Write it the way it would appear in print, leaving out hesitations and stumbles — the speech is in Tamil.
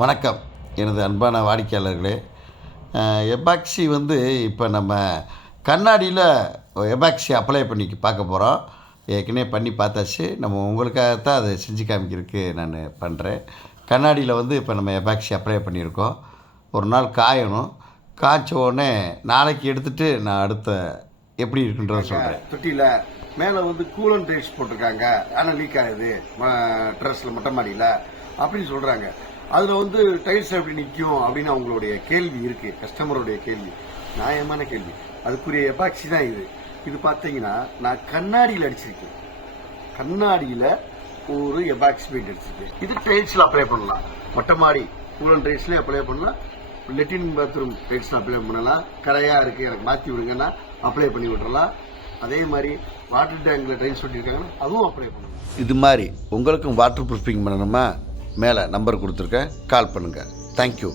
வணக்கம் எனது அன்பான வாடிக்கையாளர்களே. எபாக்சி இப்போ நம்ம கண்ணாடியில் எபாக்சி அப்ளை பண்ணி பார்க்க போகிறோம். ஏற்கனவே பண்ணி பார்த்தாச்சு. நம்ம உங்களுக்காகத்தான் அதை செஞ்சு காமிக்கிறதுக்கு நான் பண்ணுறேன். கண்ணாடியில் இப்போ நம்ம எபாக்சி அப்ளை பண்ணியிருக்கோம். ஒரு நாள் காயணும். காய்ச்ச உடனே நாளைக்கு எடுத்துகிட்டு நான் அடுத்த எப்படி இருக்குன்றத சொல்கிறேன். தொட்டியில் மேலே கூலன் ட்ரெஸ் போட்டிருக்காங்க, ஆனால் லீக் ஆகுது ட்ரெஸ்ஸில் மொட்டை மாடியில் அப்படின்னு சொல்கிறாங்க. அதில் டைல்ஸ் எப்படி நிற்கும் அப்படின்னு அவங்களுடைய கேள்வி இருக்குது, கஸ்டமருடைய கேள்வி, நியாயமான கேள்வி. அதுக்குரிய எபாக்சி தான் இது பார்த்தீங்கன்னா நான் கண்ணாடியில் அடிச்சிருக்கேன். கண்ணாடியில் ஒரு எபாக்சி பெயிண்ட் அடிச்சிருக்கேன். இது டைல்ஸில் அப்ளை பண்ணலாம். மொட்டை மாடி கூலன் டைல்ஸ்லேயும் அப்ளை பண்ணலாம், லெட்டின் பாத்ரூம் டைல்ஸில் அப்ளை பண்ணலாம். கரையாக இருக்குது எனக்கு மாற்றி விடுங்கன்னா அப்ளை பண்ணி விட்டுறலாம். அதே மாதிரி வாட்டர் டேங்கில் டைல்ஸ் ஒட்டியிருக்காங்கன்னா அதுவும் அப்ளை பண்ணலாம். இது மாதிரி உங்களுக்கும் வாட்டர் ப்ரூஃபிங் பண்ணணுமா? மேலே நம்பர் கொடுத்துருக்கேன், கால் பண்ணுங்கள். தேங்க்யூ.